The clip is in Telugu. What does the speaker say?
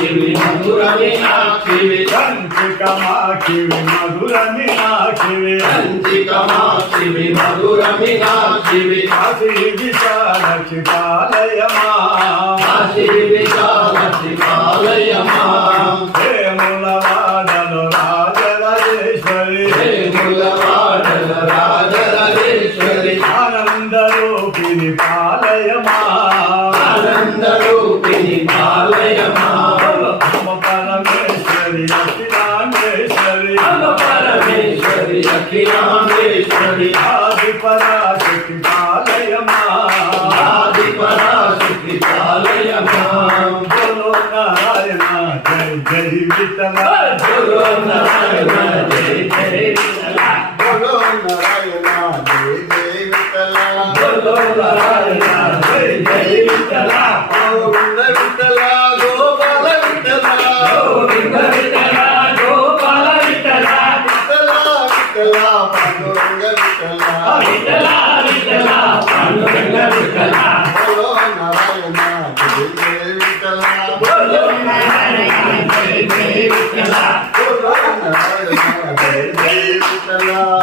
మీనాక్షివి మధుర మీనాక్షివి కంచి కమాక్షివి మధుర మీనాక్షివి కంచి కమాక్షివి మధుర మీనాక్షివి కాశీ విశాలక్షి పాలయమా కాశీ విశాలక్షి పాలయమా ప్రేముల వాడలు రాజరాజేశ్వరి. వేములవాడల రాజరాజేశ్వరి. ఆనందరూపిణి పాలయమా ఆనందరూపిణి పాలయమా అఖిలాండేశ్వరి అమ్మ పరమేశ్వరి అఖిలాండేశ్వరి ఆది పరాశక్తి పాలయమా ఆది పరాశక్తి పాలయమా బోలో నారాయణ జై జై విఠల. గురు నారాయణ జయ జయ విఠల. బోలో నారాయణ జై జై విఠల. గురు నారాయణ విఠల పండుగ విఠల. విఠల పండుగ విఠల. బోలో నారాయణ జయ విఠల. బోలో నారాయణ జయ విఠల. బోలో నారాయణ జయ జయ విఠల.